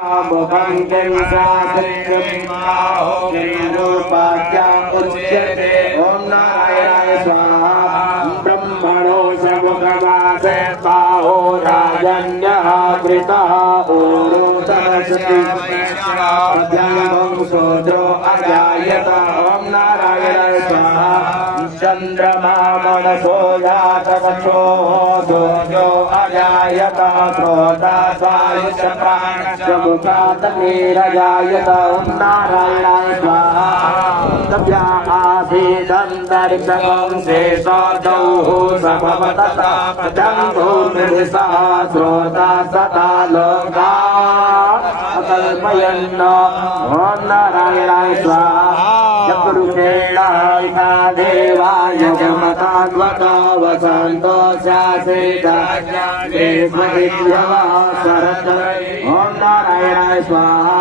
भवन्तं साक्षिरूपाख्या उच्यते ओम नारायणाय स्वाहा ब्रह्मणो समुखवासे बाहो राजन्यः कृतः ऊरो सरस्वती सोदरो अजायत ओम नारायणाय स्वाहा चंद्रमा मनसो जातवचो सोजो अजायत क्रोधा स्वायुष प्राणमुखात नीरजायत ओम नारायणाय स्वाहा तभ्या आसीदन्तरिक्षं से सदौः समवतता पदं भूमिर्सह श्रोता सदा लोका अकल्पयन् ओम नारायणाय स्वाहा चक्रुषेण देवाय जमतान्वत वसन्तो शासेदाज्ञा सरत ओम नारायणाय स्वाहा